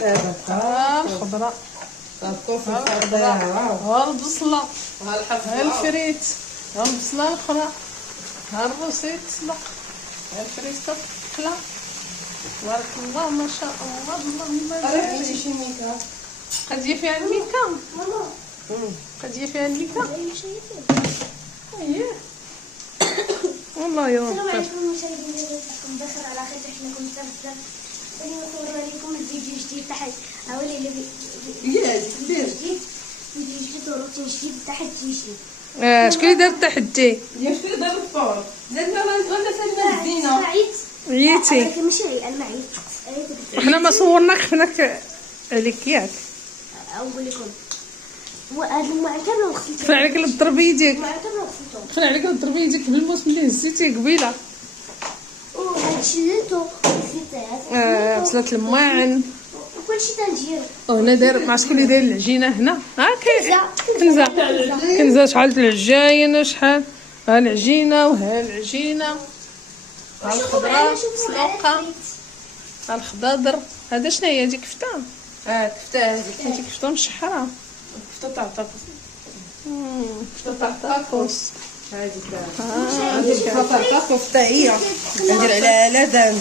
الخضره ها البصله ها الفريت ها البصله الاخرى ها الروسيت تصلق ها الفريت تطلع تبارك الله ما شاء الله. اللهم بارك. قضيه فيها الميكا قضيه فيها الميكا اييه والله يا السلام عليكم مشاهدينا، كنتم بخير على خير. حنا كنا بزاف غادي نصور لكم الفيديو جديد تاع هاولي اللي جديد فيديو جديد وروتين جديد تاع التيشيرت. شكون اللي دار التحدي؟ شكون اللي دار الفور؟ زدنا غنتغنى سالمه الزينه. عييتي؟ ولكن ماشي انا ما عييت. حنا ما صورناك خفناك عليك ياك. نقول لكم هاد الماء كامل غسلته. خفنا عليك الضرب يديك. الماء كامل غسلته. خفنا عليك الضرب يديك بالموس اللي هزيتيه قبيله. وهادشي شليتو غسلته. غسلت الماعن وكلشي تندير. وهنا داير مع شكون اللي داير العجينه هنا. ها كنزه كنزه شحال العجاين شحال. ها العجينه وها العجينه ها الخضره مسلوقه ها الخضادر. هذا شنو هي؟ هذيك كفته. كفته هذيك. هذيك كفته مشحره. كفته تاع طاكوس. كفته تاع طاكوس. هذيك كفته تاع طاكوس حتى هي ندير عليها لادان.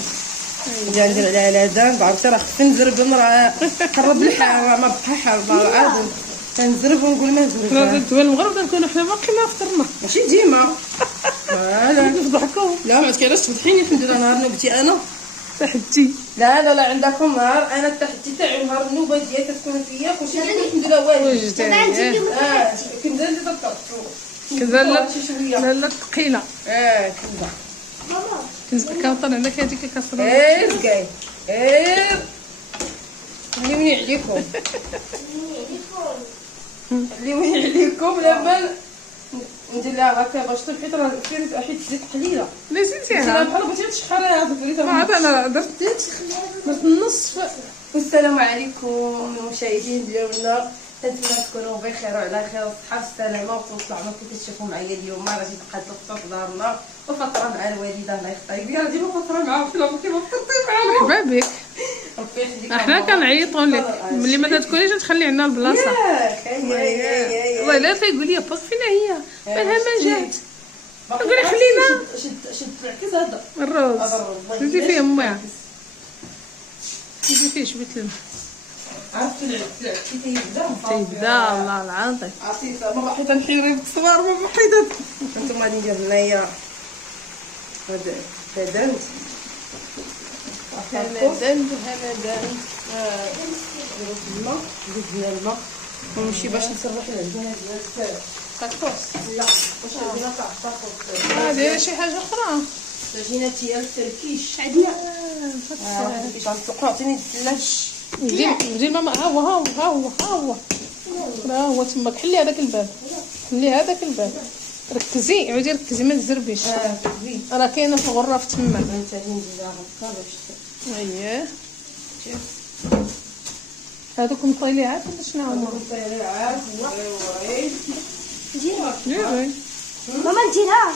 ندير عليها لادان بعد راه خفت نزرب راه قرب الحاره ما بقى حاره عاد كنزرب ونقول ما نزربش. دول المغرب نكونوا حنا باقي ما فطرنا. ماشي ديما. لا نفضحكم. لا ما علاش تفضحيني. الحمد لله نهار نوبتي انا تحدي. لا عندكم نهار انا التحدي تاعي نهار النوبه ديالي تكون فيا كلشي الحمد لله واجد. كنزه اللي كنزه لا ثقيله. كنزه ماما كنزه كنطلع عندك هذيك كسره. سكاي خليوني عليكم خليوني عليكم لما ندير لها هكا باش تطيب. حيت راه الفريت حيت زيت قليله. لا زيديها بحال بغيتي تشحريها هذا الفريت. ما عاد انا درت النصف. والسلام عليكم المشاهدين ديالنا، نتمنى تكونوا بخير وعلى خير وصحه والسلامه وتوصلوا عنا كي تشوفوا معايا اليوم. راه جيت قاد الفطور في دارنا وفتره مع الوالده الله يخطي بها. راه ديما فتره معاهم كيما فطرتي معاهم. مرحبا بك. ربي يخليك. احنا كنعيطوا لك ملي ما تكونيش تخلي عنا البلاصه. والله لا تيقول لي باك فينا هي بالها ما جات. قولي خلينا شد العكس هذا الروز زيدي فيه الماء زيدي فيه شويه الماء. عرفت العكس تيبدا الله العظيم. عرفتي ماما حيت نحيري بالصبار ماما حيت انتم غادي ندير هنايا هذا دند همدان وهمدان. نديرو في الماء زدنا الماء ونمشي باش نسرح العجينه ديال طاكوس. لا واش العجينه تاع الطاكوس. دايره شي حاجه اخرى. العجينه ديال التركيش عندنا باش نسوقو. عطيني الثلاج. جي ماما. ها هو تماك. حلي هذاك الباب. حلي هذاك الباب. ركزي عاودي ركزي ما تزربيش. راه كاينه في الغرف تما. انت نديرها هكا باش اييه هذوك مطيليعات ولا شنو هما؟ مطيليعات ووريد. جيبي ماما نديرها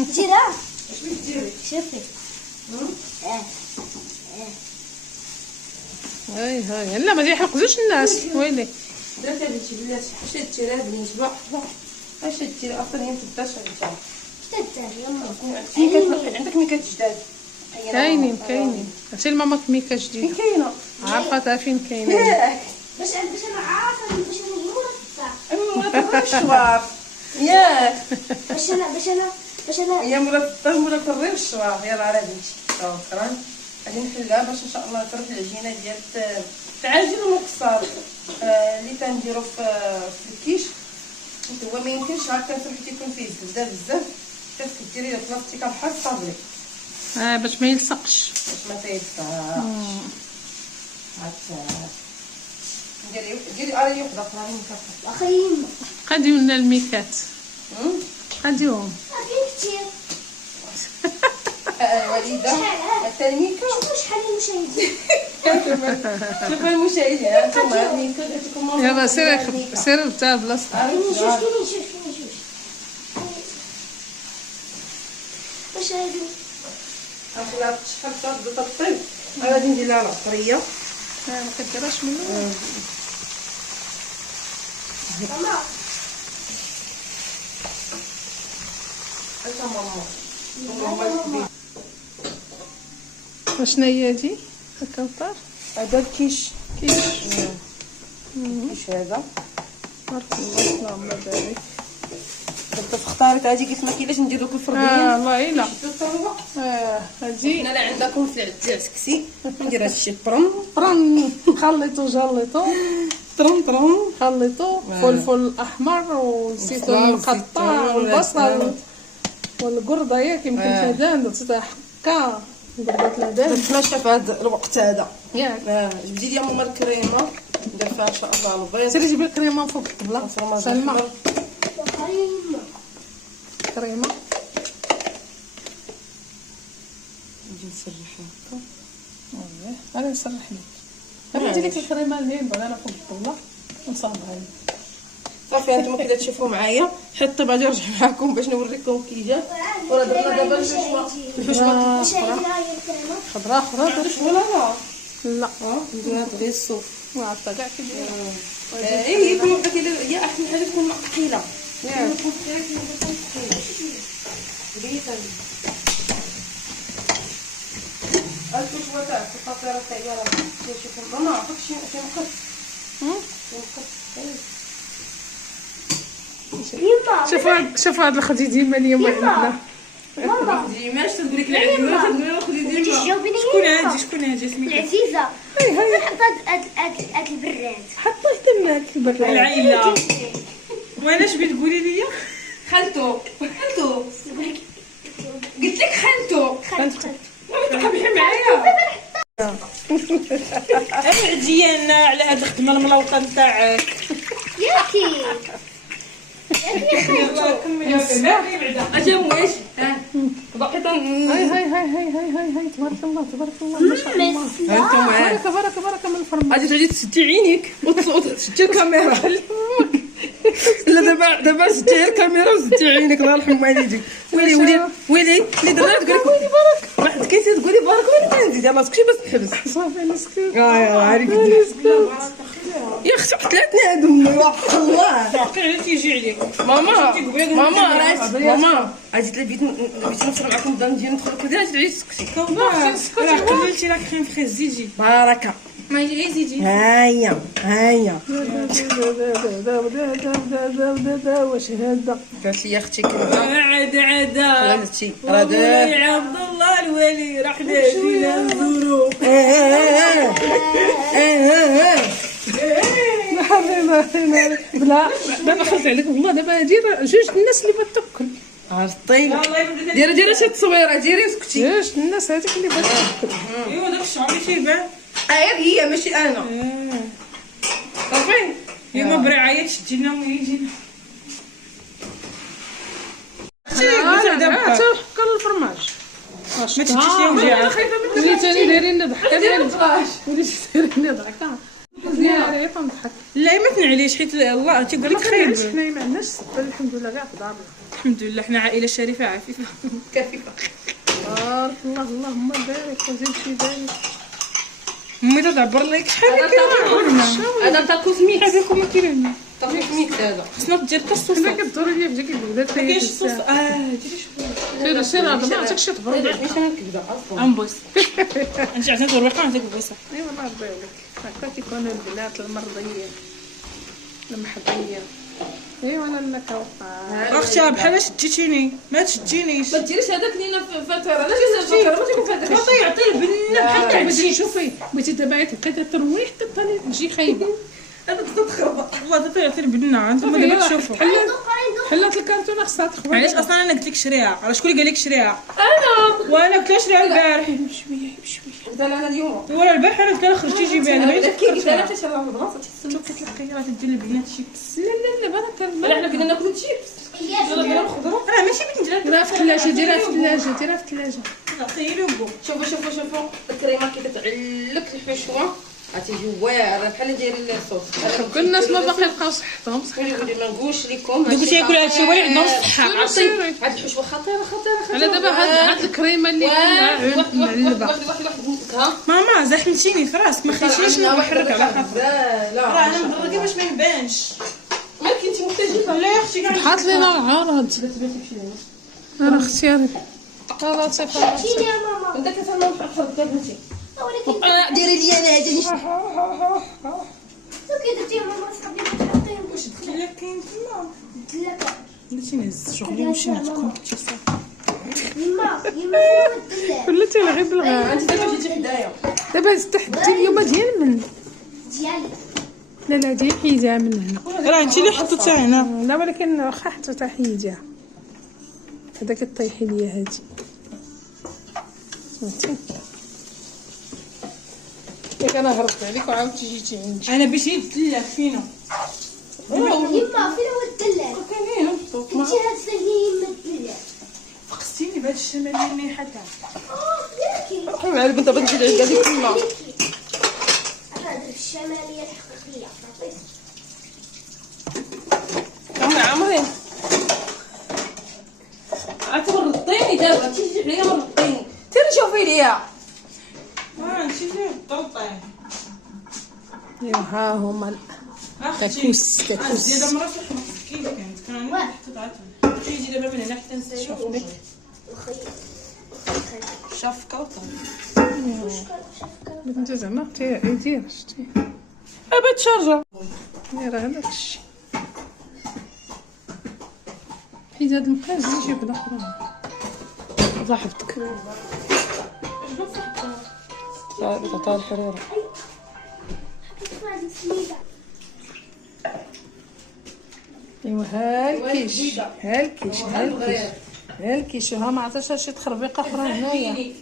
اش بغيتي ديري؟ شوفي. هاي لا ما يحرقوش الناس. ويلي درت يا بنتي بلاتي حاشا ديرها بالنسبه اش ديري اصلا هي ما تبداش انت تدار يلا. عندك ميكات جداد كاينين عرفتي لماما ميكا جديده كاينه عارفه فين كاينه. باش انا عارفه باش انا مرات الشوار ياك باش انا هي مرات الريم الشوار. يلا على بنتي شكرا. غادي نحلها باش ان شاء الله نفرد العجينه ديال العجين المكسر اللي تنديرو في الكيش. هو ما يمكنش هكا حيت يكون فيه زبده بزاف. كيف كديري البلاستيك بحال الصابلي باش ما يلصقش. باش ما تيلصقش. هكا ديري اري وحده اخرى مكافاه. واخا يما قاديو لنا الميكات قاديوهم. كاين كثير. وليده التلميكه شوفوا شحال المشاهدين. شوفوا المشاهدين هانتوما الميكه درتكم. يلا سير بتاع بلاصتك. نشوف واش هادي نخليها شحال تبدا تطيب. غادي ندير لها العطريه ما كديرهاش منه. ماما ماما وشنا هي هادي الكوطر؟ هذا الكيش كيش الكيش هذا بارك الله اللهم بارك. انت اختارت هذه كيف ما كايناش ندير لك الفردين. والله الا هادي هنا عندكم في العدس كسي ندير هادشي برم برن خليطو جليطو طرم طرم خليطو فلفل احمر والزيتون المقطع والبصل والقرده ياك يمكن تهدان درتها حكا قرده لهدان نتمشى في هذا الوقت هذا ياك. جبدي لي ماما الكريمه ندير فيها ان شاء الله البيض. سيري جيبي الكريمه فوق الطبله. سلمى وخريمة كريمه نجي نسرح هكا. انا نسرح لك غادي لك الكريمه الهيبه انا فوق الطبله ونصاوبها لك. صافي هانتوما كي تشوفوا معايا حتى بعد نرجع معكم باش نوريكم كي جا. وراه درنا دابا الحشوه خضراء ولا لا لا نديرها غير الصوف. وعرفتها كاع كي هي كون بدا كيدير هي احسن حاجه تكون ثقيله. ياك. الكشوه تاع الفطيره تاعي راه شوفوا ماما عرفتي شي مقص شوفوا هاد الخدي ديما اليوم عندنا. ديماش تقول لك العزيزه خدي ديما. شكون هادي سميتها العزيزة هاي حطات هاد البراد حطيت تماك البراد. العائله وانا اش بتقولي لي؟ خالتو قلت لك خالتو تحبي معايا. عجينا على هاد الخدمه الملوقه نتاعك. ياكي يلا كملي اجي واش باقي هاي تبارك الله تبارك الله ما شاء الله. انتم بركه من الفرن. غادي تعودي تسدي عينيك وتسدي الكاميرا. لا دابا سدي الكاميرا وسدي عينك الله يرحم والديك. ويلي اللي درنا تقول لك ويلي بارك واحد كيفي تقولي بارك وين تنزيد يلاه سكتي باش نحبس. صافي نسكت. عارف يا اختي قتلتنا هادو الله. باقي على تيجي عليك. ماما عاد بغيت نفطر معكم نبدا نجي ندخل كل هادي تعيش سكتي. راه قللتي لك خيم فريز زيجي. بركه ما يجي زيجي. هيا واش هذا قالت لي اختي كذا عدا قالتي راه مولاي عبد الله الولي رحنا جينا نزورو. بلا دابا خلت عليك والله. دابا دير جوج الناس اللي بغات تاكل. عرفتي ديري شي تصويره ديري سكتي. جوج الناس هذيك اللي بغات تاكل. ايوا داك الشعر اللي تيبان هي ماشي انا صافي. يما برعايه شدينا ويجينا. حتى حكا الفرماج ما تجيش ليهم جاعه. وليت انا دايرين ضحكه وليت دايرين ضحكه ديالي تنضحك. لا ما تنعليش حيت الله تيقول لك خير. حنا ما عندناش السبه الحمد لله كاع في دارنا. الحمد لله حنا عائله شريفه عفيفه كفيفه. بارك الله اللهم بارك وزيد في ذلك. امي تدبر لك شحال كاين. هذا تاع كوزميك. هذاك ما كاين. تاع كوزميك هذا خصنا دير الصوص. حنا كدوري ليا في ديك البلاد ما كاينش الصوص. ديري سير ما عطاكش شي تبرد. ماشي هكذا اصلا. انبوس انت عشان ترويقه عندك بوسه. ايوا الله يرضي عليك. هكا كيكونوا البنات المرضيه المحبيه. ايوا انا النكاو اختي بحال شديتيني ما تشدينيش. ما ديريش هذاك اللي فاتره علاش الفاتره ما تكون فاتره باغي يعطي البنه بحال تاع بغيتي شوفي بغيتي دابا تبقاي ترويح حتى تجي خايبه. انا بدات تخربط. والله تعطي البنه انتم دابا تشوفوا. حلات الكرتونه خصها تخبر. علاش اصلا انا قلت لك شريها؟ راه شكون اللي قال لك شريها؟ انا. وانا قلت لها شريها البارح. بشويه قلت لها انا اليوم ولا البارح انا قلت لها خرجتي جيبيها انا. قلت لها حتى شرا البلاصه شوف كتلقي راه تدير البنات شيبس. لا برك حنا بدينا ناكلوا تشيبس. راه ماشي بنت جات. ديرها في الثلاجه ديرها في الثلاجه عطيه له بو. شوفوا الكريمه كي كتعلك الحشوه غتيجي واعره بحال داير الصوص. كل الناس ما باقي لقاو صحتهم. ولي ما نقولش لكم قلت ياكل هادشي هو اللي عندهم الصحه. عرفتي هاد الحشوه خطيره. انا دابا هاد الكريمه اللي كنا معلبه. واحد ها ماما زحمتيني في راسك، ما خليتينيش نحرك على خاطر لا راه انا مدركه باش ما يبانش. ما كنتي محتاجه لا يا اختي كاع حاط لينا العرض. راه اختياري. لا صافي. شيلي يا ماما. انت كتعمل حفظ بنتي. ولكن انا ديري لي انا هذا كي درتي يا ماما صحابي تحطيهم واش لا كاين تما دلك. بلاتي نهز شغلي ونمشي نعطيكم التصاوير. يما فين هو الدلال ولاتي غير بالغير. انت دابا جيتي حدايا. دابا تحدي اليوم ديال من؟ ديالي. لا ديال حيدها من هنا. راه انت اللي حطيتها هنا. لا ولكن واخا حطيتها حيدها. هذاك الطيحي ليا هادي. فهمتي؟ ياك انا هربت عليك وعاودتي جيتي عندي. انا باش يدلك فينا. يما فين هو الدلال كاينين انت هاد يما الدلال. فقستيني بهاد الشماليه اللي حتى ياكي مع البنت بغيت نجي لك كلمه. هذا الشماليه الحقيقيه عرفتي. كم عامرين غتمرضيني دابا تيجي عليا مرضيني. تيري شوفي ليا نمشي فيه الطلطين. ايوا ها هما كاكوس زياده مرات واحد كيف كانت كان حطيت عاد تيجي دابا من هنا حتى نسالي. شافكه وطن انت زعما دير شتي. ابا تشارجا راه هذاك الشيء. حيت هاد المقاس نجي وحده اخرى. صاحبتك. تعطيها الحريره. هذه سميده. ايوا ها الكيش ها الكيش ها الكيش ها الكيش. ها ما عطاش شي تخربيقه اخرى هنايا.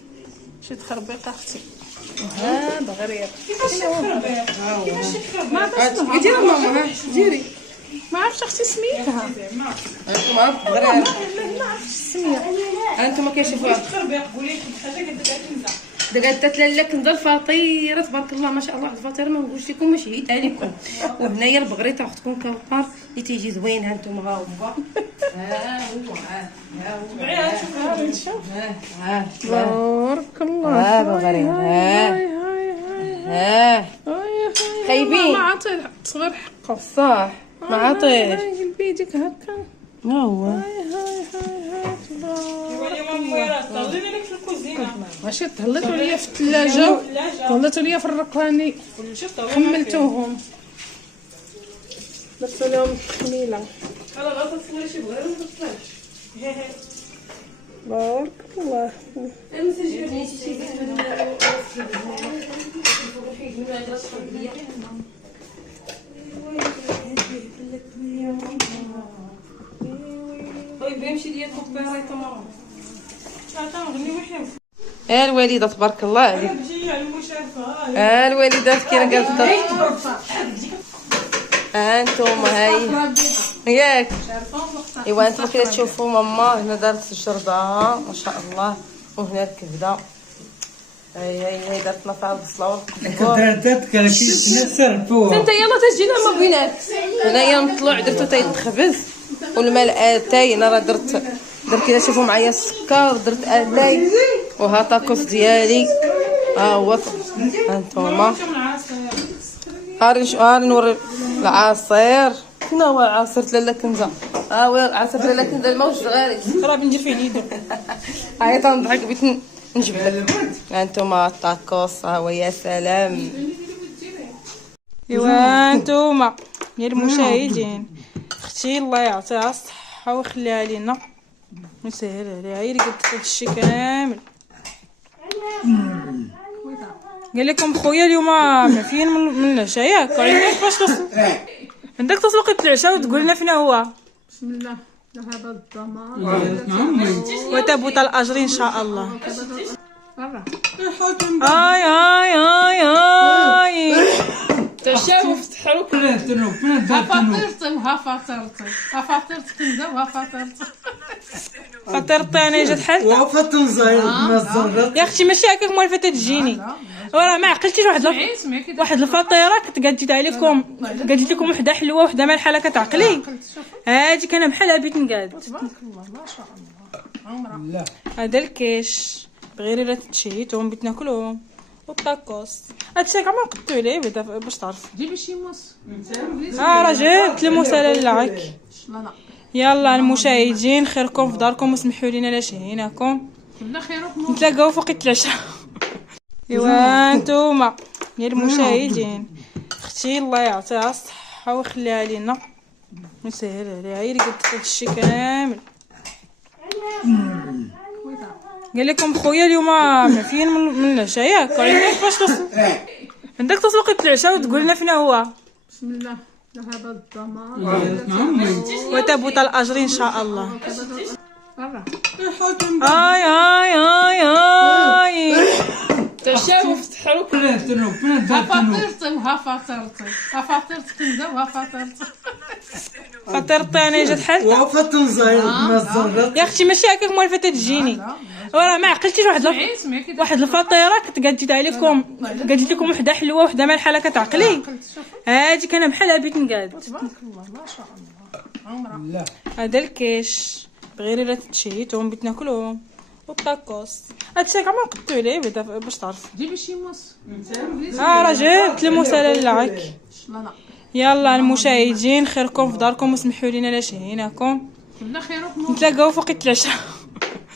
شي تخربيقه اختي. وهذا غرير. كيفاش تخربيق؟ كيفاش تخربيق؟ ما عرفتش ديري ماما. ها ديري. ما عرفتش اختي سميتها. انتم عرفتوا غير ما عرفتش السميه. انتم كيشوفوها تخربيق قولي لي حاجه قدك كنزه. دابا تتلالا كنزه الفطيره تبارك الله ما شاء الله. واحد الفطيره ما نقولش لكم ما شهيت عليكم. وهنايا البغريطه اختكم كوثر اللي تيجي زوين. ها انتم ها هو ها هو ها نشوف. ها بارك الله. هذا غريب. ها خايبين. ما عطي صغير حقه. صح ما عطيش. بيدك هكا. ها هو هاي اليوم مويرات طلينا لك في الكوزينه. ماشي طليتو ليا في الثلاجه. طليتو ليا في الرقاني. حملتوهم درتو لهم التحميله. على غلطه تصوري شي بغير ما تطلعش. بارك الله. طيب يمشي ديال الكوبيريطه ماما. غني وحنا الوالده تبارك الله عليك. جايه على المشافه. الوالده كي قالت انتم هاي ياك. ايوا انتم كي تشوفوا ماما هنا دارت الجرده ما شاء الله. وهنا الكبده. هاي درت لنا فيها البصله والقزبر. درتك انا كنت نسرفوها. انت يلا تجينا ما بينات. هنايا مطلوع درتو تاي الخبز والماء اتاي. انا راه درت كذا شوفوا معايا السكر. درت اتاي وها طاكوس ديالي. ها هو هانتوما. هاري نوري العصير. فين هو العصير لاله كنزه؟ ها هو العصير لاله كنزه الموج صغيري. راه بندير فيه اليد. هاي تنضحك بغيت نجبد. هانتوما الطاكوس. ها هو يا سلام. ايوا انتوما يا المشاهدين اختي الله يعطيها الصحه ويخليها لينا ويسهل عليها. هي اللي قدت هادشي كامل. قال لكم خويا اليوم معفين من العشاء ياك. عرفتي كيفاش تصل عندك تسوقي العشاء وتقول لنا فين هو. بسم الله. هذا الضمان. وتبوت الاجر ان شاء الله. برا. اي اي اي اي تعشاو وفتح السحر فطرتي انا جات حالتها وقفت نزاير ما الزنقط يا اختي ماشي هكاك موالفه تجيني وراه ما عقلتيش واحد الفطيره كنت قالت عليكم قالت لكم وحده حلوه وحده مالحه لا كتعقلي هادي كان بحالها بيت نقاد تبارك الله ما شاء الله. لا هذا الكيش بغير لا تشيتهم بغيت ناكلهم والطاكوس هادشي كاع ما نقدتو عليه بعدا باش تعرف جيبي شي موس. راه جبت المساله لعك لا لا يلا المشاهدين خيركم في داركم وسمحوا لينا لا شهيناكم كنا خيركم. نتلاقاو فوق العشاء ايوا نتوما يا المشاهدين اختي الله يعطيها الصحه ويخليها لينا ويسهل عليها هي اللي قدت هادشي كامل. قال لكم خويا اليوم معفين من العشاء ياك عرفتي كيفاش توصل عندك توصل وقت العشاء وتقول لنا فين هو بسم الله هذا الضمان وتبوت الاجر ان شاء الله. برا اي اي اي اي تعشاو وفتحوا فطرتي كندا فطرتي انا جات حالتها وقفت نزاير ما الزنقط يا اختي ماشي هكاك موالفه تجيني وراه ما عقلتيش واحد الفطيره كنت قالت عليكم قالت لكم وحده حلوه وحده مالحه لا كتعقلي هادي كان بحالها بيت نقاد تبارك الله ما شاء الله. لا هذا الكيش بغير لا تشيتهم بغيت ناكلهم والطاكوس هادشي كاع ما نقدتو عليه بعدا باش تعرف جيبي شي موس. راه جبت المساله لعك لا لا يلا المشاهدين خيركم في داركم وسمحوا لينا لا شهيناكم كنا خيركم. نتلاقاو فوق العشاء